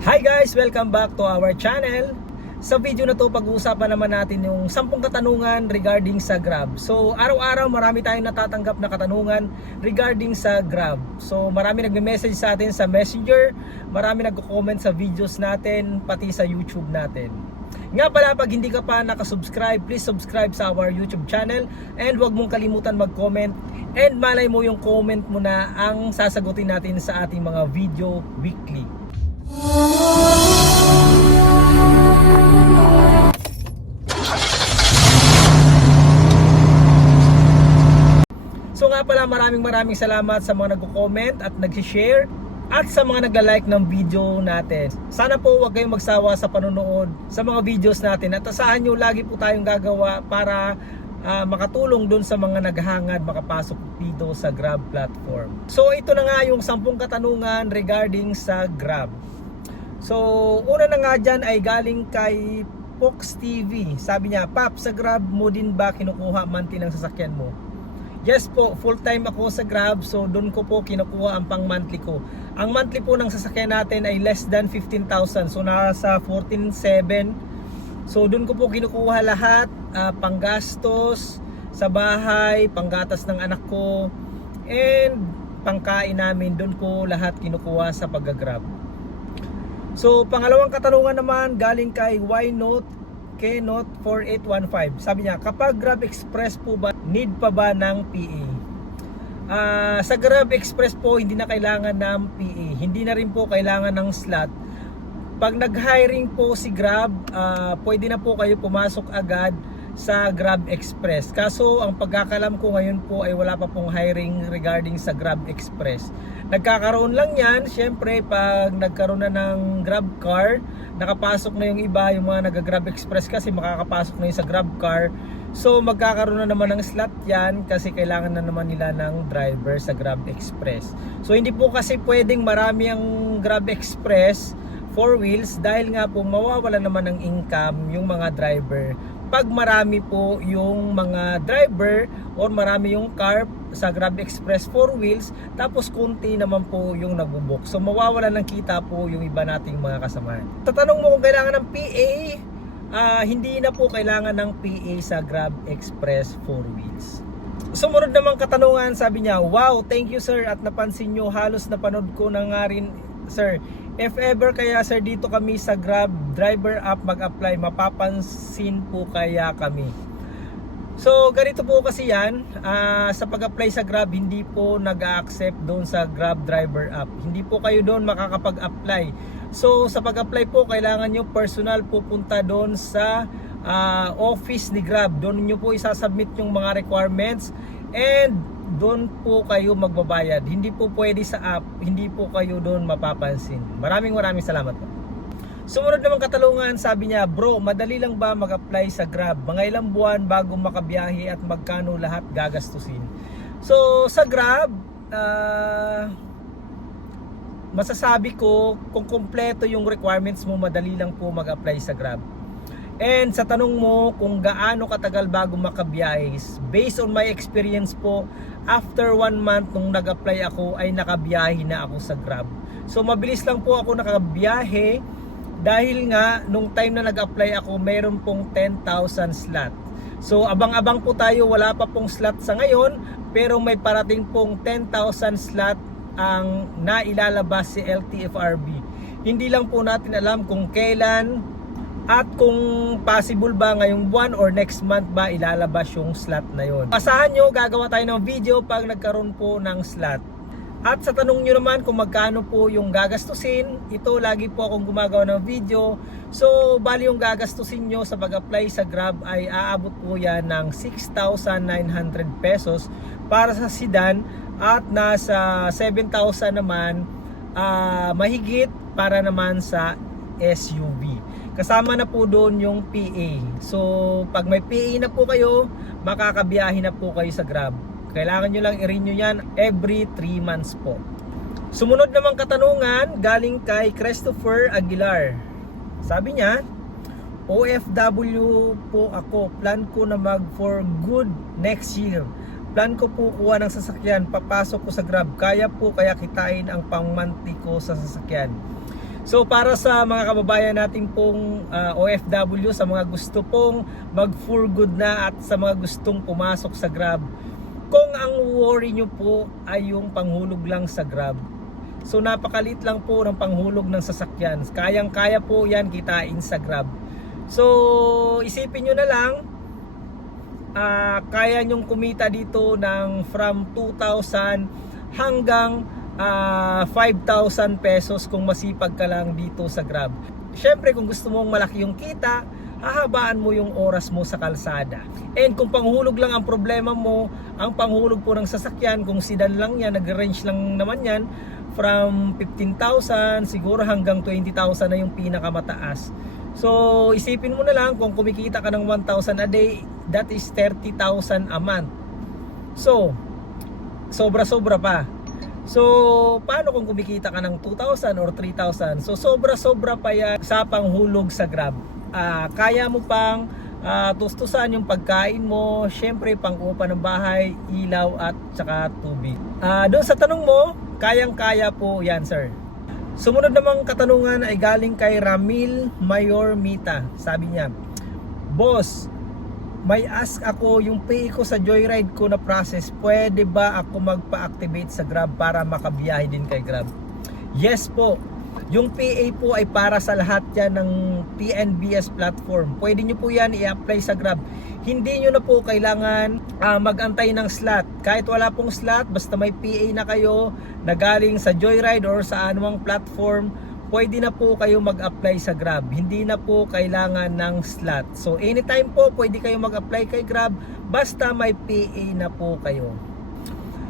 Hi guys! Welcome back to our channel. Sa video na to, pag-uusapan naman natin yung 10 katanungan regarding sa Grab. So, araw-araw marami tayong natatanggap na katanungan regarding sa Grab. So, marami nagme-message sa atin sa Messenger, marami nagko-comment sa videos natin, pati sa YouTube natin. Nga pala, pag hindi ka pa nakasubscribe, please subscribe sa our YouTube channel and huwag mong kalimutan mag-comment and malay mo yung comment mo na ang sasagutin natin sa ating mga video weekly. So nga pala maraming maraming salamat sa mga nagko-comment at nag-share at sa mga nagla-like ng video natin. Sana po huwag kayong magsawa sa panonood sa mga videos natin at asahan nyo lagi po tayong gagawa para ah, makatulong dun sa mga naghangad makapasok dito sa Grab platform. So ito na nga yung 10 katanungan regarding sa Grab. So una na nga dyan ay galing kay Fox TV. Sabi niya, Pap, sa Grab mo din ba kinukuha monthly ng sasakyan mo? Yes po, full time ako sa Grab so doon ko po kinukuha ang pang monthly ko. Ang monthly po ng sasakyan natin ay less than 15,000 so nasa 14,700. So doon ko po kinukuha lahat, ah, panggastos sa bahay, panggatas ng anak ko and pangkain namin doon ko lahat kinukuha sa pag-grab. So pangalawang katanungan naman galing kay Why Note K-Note 4815. Sabi niya, kapag Grab Express po ba, need pa ba ng PA? Ah, sa Grab Express po, hindi na kailangan ng PA. Hindi na rin po kailangan ng slot. Pag nag-hiring po si Grab, ah, pwede na po kayo pumasok agad sa Grab Express. Kaso ang pagkakalam ko ngayon po ay wala pa pong hiring regarding sa Grab Express. Nagkakaroon lang yan, syempre pag nagkaroon na ng Grab car, nakapasok na yung iba, yung mga nag-Grab Express kasi makakapasok na yung sa Grab car. So magkakaroon na naman ng slot yan kasi kailangan na naman nila ng driver sa Grab Express. So hindi po kasi pwedeng marami ang Grab Express four wheels dahil nga po mawawala naman ng income yung mga driver pag marami po yung mga driver or marami yung car sa Grab Express 4 wheels tapos kunti naman po yung nagbubok. So mawawala ng kita po yung iba nating mga kasama. Tatanong mo kung kailangan ng PA, ah, hindi na po kailangan ng PA sa Grab Express 4 wheels. Sumunod namang katanungan, sabi niya, Wow, thank you sir at napansin nyo halos napanood ko na nga rin sir. If ever kaya sir dito kami sa Grab driver app mag-apply, mapapansin po kaya kami. So ganito po kasi yan, ah, sa pag-apply sa Grab hindi po nag-accept doon sa Grab driver app. Hindi po kayo doon makakapag-apply. So sa pag-apply po kailangan nyo personal pupunta doon sa ah, office ni Grab. Doon nyo po isasubmit yung mga requirements and doon po kayo magbabayad. Hindi po pwede sa app, hindi po kayo doon mapapansin. Maraming maraming salamat po. Sumunod naman katalungan, sabi niya, Bro, madali lang ba mag-apply sa Grab? Mga ilang buwan bago makabiyahe at magkano lahat gagastusin? So, sa Grab, ah, masasabi ko, kung kompleto yung requirements mo, madali lang po mag-apply sa Grab. And sa tanong mo kung gaano katagal bago makabiyahe, based on my experience po, after one month nung nag-apply ako ay nakabiyahe na ako sa Grab. So mabilis lang po ako nakabiyahe dahil nga nung time na nag-apply ako mayroon pong 10,000 slot. So abang-abang po tayo, wala pa pong slot sa ngayon pero may parating pong 10,000 slot ang nailalabas si LTFRB. Hindi lang po natin alam kung kailan at kung possible ba ngayong buwan or next month ba ilalabas yung slot na yon. Asahan nyo, gagawa tayo ng video pag nagkaroon po ng slot. At sa tanong nyo naman kung magkano po yung gagastusin, ito lagi po akong gumagawa ng video. So, bali yung gagastusin nyo sa pag-apply sa Grab ay aabot po yan ng 6,900 pesos para sa sedan at nasa 7,000 naman ah, mahigit para naman sa SUV. Kasama na po doon yung PA. So, pag may PA na po kayo, makakabiyahe na po kayo sa Grab. Kailangan nyo lang i-renew yan every 3 months po. Sumunod namang katanungan galing kay Christopher Aguilar. Sabi niya, OFW po ako. Plan ko na mag for good next year. Plan ko po kuha ng sasakyan. Papasok ko sa Grab. Kaya po kaya kitain ang pang monthly ko sa sasakyan. So para sa mga kababayan natin pong ah, OFW, sa mga gusto pong mag for good na at sa mga gustong pumasok sa Grab, kung ang worry nyo po ay yung panghulog lang sa Grab, so napakalit lang po ng panghulog ng sasakyan. Kayang-kaya po yan kitain sa Grab. So isipin nyo na lang, ah, kaya nyong kumita dito ng from 2,000 hanggang ah, 5,000 pesos kung masipag ka lang dito sa Grab. Siyempre kung gusto mong malaki yung kita, hahabaan mo yung oras mo sa kalsada. And kung panghulog lang ang problema mo, ang panghulog po ng sasakyan, kung sedan lang yan, nag-range lang naman yan, from 15,000 siguro hanggang 20,000 na yung pinakamataas. So, isipin mo na lang kung kumikita ka ng 1,000 a day, that is 30,000 a month. So, sobra-sobra pa. So, paano kung kumikita ka ng 2,000 or 3,000? So, sobra-sobra pa yan sa panghulog sa Grab. Ah, kaya mo pang ah, tustusan yung pagkain mo, syempre pang upa ng bahay, ilaw at saka tubig. Ah, doon sa tanong mo, kayang-kaya po yan, sir. Sumunod namang katanungan ay galing kay Ramil Mayor Mita. Sabi niya, Boss, may ask ako yung pay ko sa joyride ko na process, pwede ba ako magpa-activate sa Grab para makabiyahe din kay Grab? Yes po. Yung PA po ay para sa lahat yan ng TNBS platform. Pwede nyo po yan i-apply sa Grab. Hindi nyo na po kailangan ah, mag-antay ng slot. Kahit wala pong slot, basta may PA na kayo na galing sa Joyride or sa anumang platform, pwede na po kayo mag-apply sa Grab. Hindi na po kailangan ng slot. So anytime po pwede kayo mag-apply kay Grab basta may PA na po kayo.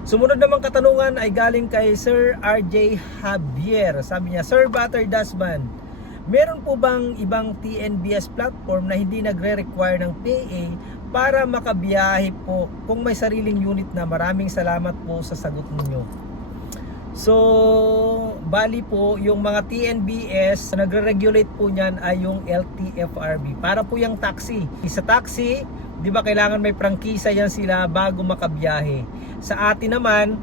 Sumunod namang katanungan ay galing kay Sir RJ Javier. Sabi niya, Sir Butter Dasman, meron po bang ibang TNBS platform na hindi nagre-require ng PA para makabiyahe po kung may sariling unit na maraming salamat po sa sagot ninyo. So, bali po, yung mga TNBS, na nagre-regulate po niyan ay yung LTFRB. Para po yung taxi. Sa taxi, di ba kailangan may prangkisa yan sila bago makabiyahe. Sa atin naman,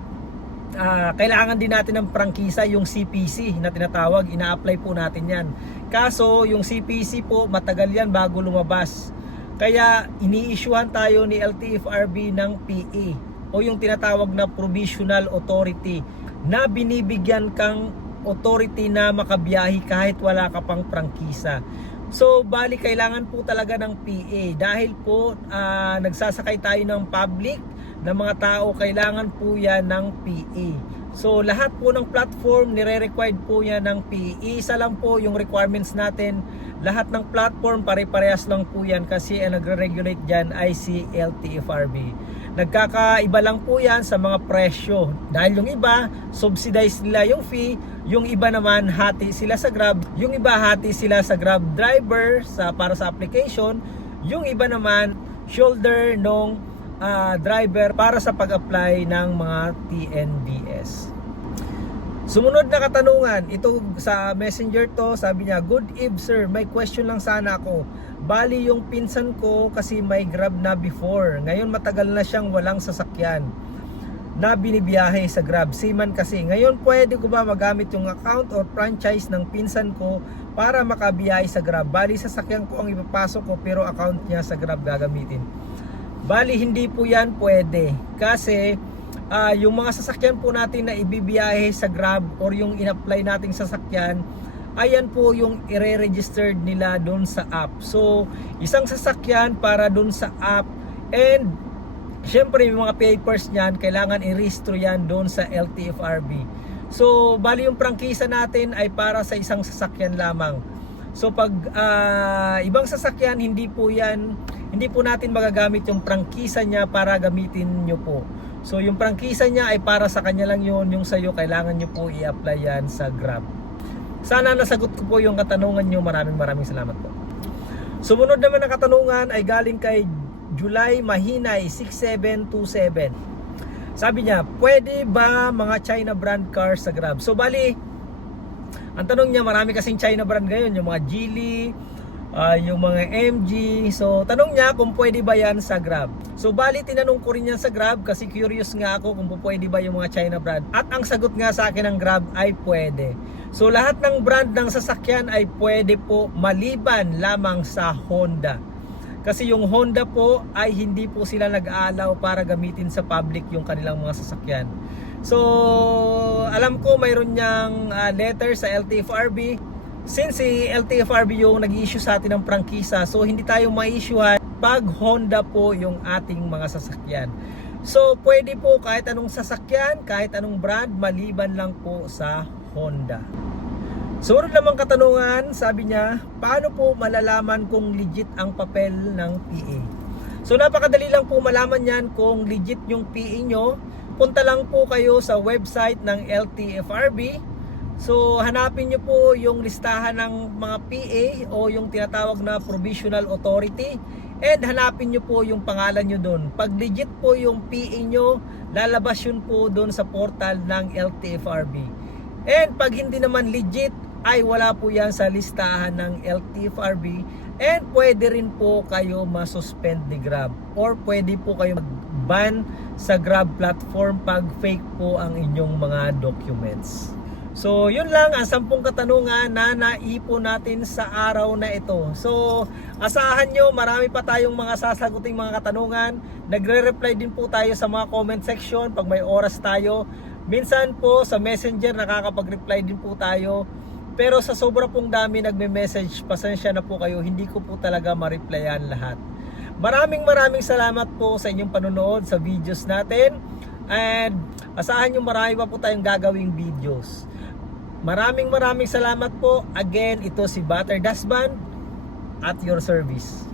ah, kailangan din natin ng prangkisa yung CPC na tinatawag, ina-apply po natin yan. Kaso, yung CPC po, matagal yan bago lumabas. Kaya, ini-issuehan tayo ni LTFRB ng PE o yung tinatawag na provisional authority na binibigyan kang authority na makabiyahe kahit wala ka pang prangkisa. So, bali kailangan po talaga ng PA dahil po ah, nagsasakay tayo ng public ng mga tao, kailangan po yan ng PA. So, lahat po ng platform nire-required po yan ng PA. Isa lang po yung requirements natin. Lahat ng platform pare-parehas lang po yan kasi ang nagre-regulate dyan ay si LTFRB. Nagkakaiba lang po yan sa mga presyo. Dahil yung iba, subsidize nila yung fee. Yung iba naman, hati sila sa Grab. Yung iba, hati sila sa Grab driver sa, para sa application. Yung iba naman, shoulder nung ah, driver para sa pag-apply ng mga TNBS. Sumunod na katanungan, ito sa messenger to, sabi niya, Good eve sir, may question lang sana ako. Bali yung pinsan ko kasi may grab na before. Ngayon matagal na siyang walang sasakyan na binibiyahe sa grab. Seaman kasi. Ngayon pwede ko ba magamit yung account or franchise ng pinsan ko para makabiyahe sa grab? Bali sasakyan ko ang ipapasok ko pero account niya sa grab gagamitin. Bali hindi po yan pwede kasi ah, yung mga sasakyan po natin na ibibiyahe sa Grab or yung in-apply nating sasakyan ayan po yung ire-registered nila doon sa app. So, isang sasakyan para doon sa app and syempre yung mga papers niyan kailangan i-rehistro yan doon sa LTFRB. So, bali yung prangkisa natin ay para sa isang sasakyan lamang. So pag ah, ibang sasakyan hindi po 'yan hindi po natin magagamit yung prangkisa niya para gamitin nyo po. So yung prangkisa niya ay para sa kanya lang yun, yung sa'yo kailangan nyo po i-apply yan sa Grab. Sana nasagot ko po yung katanungan nyo. Maraming maraming salamat po. Sumunod naman na katanungan ay galing kay July Mahinay 6727. Sabi niya, pwede ba mga China brand cars sa Grab? So bali, ang tanong niya, marami kasing China brand ngayon, yung mga Geely, ah, yung mga MG. So, tanong niya kung pwede ba yan sa Grab. So, bali, tinanong ko rin yan sa Grab kasi curious nga ako kung pwede ba yung mga China brand. At ang sagot nga sa akin ng Grab ay pwede. So, lahat ng brand ng sasakyan ay pwede po maliban lamang sa Honda. Kasi yung Honda po ay hindi po sila nag-aalaw para gamitin sa public yung kanilang mga sasakyan. So, alam ko mayroon niyang ah, letter sa LTFRB. Since si LTFRB yung nag-issue sa atin ng prangkisa, so hindi tayo ma-issuehan pag Honda po yung ating mga sasakyan. So, pwede po kahit anong sasakyan, kahit anong brand, maliban lang po sa Honda. Sunod namang katanungan, sabi niya, paano po malalaman kung legit ang papel ng PA? So napakadali lang po malaman yan kung legit yung PA nyo. Punta lang po kayo sa website ng LTFRB. So hanapin nyo po yung listahan ng mga PA o yung tinatawag na Provisional Authority. And hanapin nyo po yung pangalan nyo doon. Pag legit po yung PA nyo, lalabas yun po doon sa portal ng LTFRB. And pag hindi naman legit, ay wala po yan sa listahan ng LTFRB and pwede rin po kayo masuspend ni Grab or pwede po kayo mag-ban sa Grab platform pag fake po ang inyong mga documents. So, yun lang ang sampung katanungan na naipo natin sa araw na ito. So, asahan nyo, marami pa tayong mga sasaguting mga katanungan. Nagre-reply din po tayo sa mga comment section pag may oras tayo. Minsan po sa messenger nakakapag-reply din po tayo. Pero sa sobra pong dami nagme-message, pasensya na po kayo, hindi ko po talaga ma-replyan lahat. Maraming maraming salamat po sa inyong panonood sa videos natin. And asahan nyo marami pa po tayong gagawing videos. Maraming maraming salamat po. Again, ito si Butter Dasban at your service.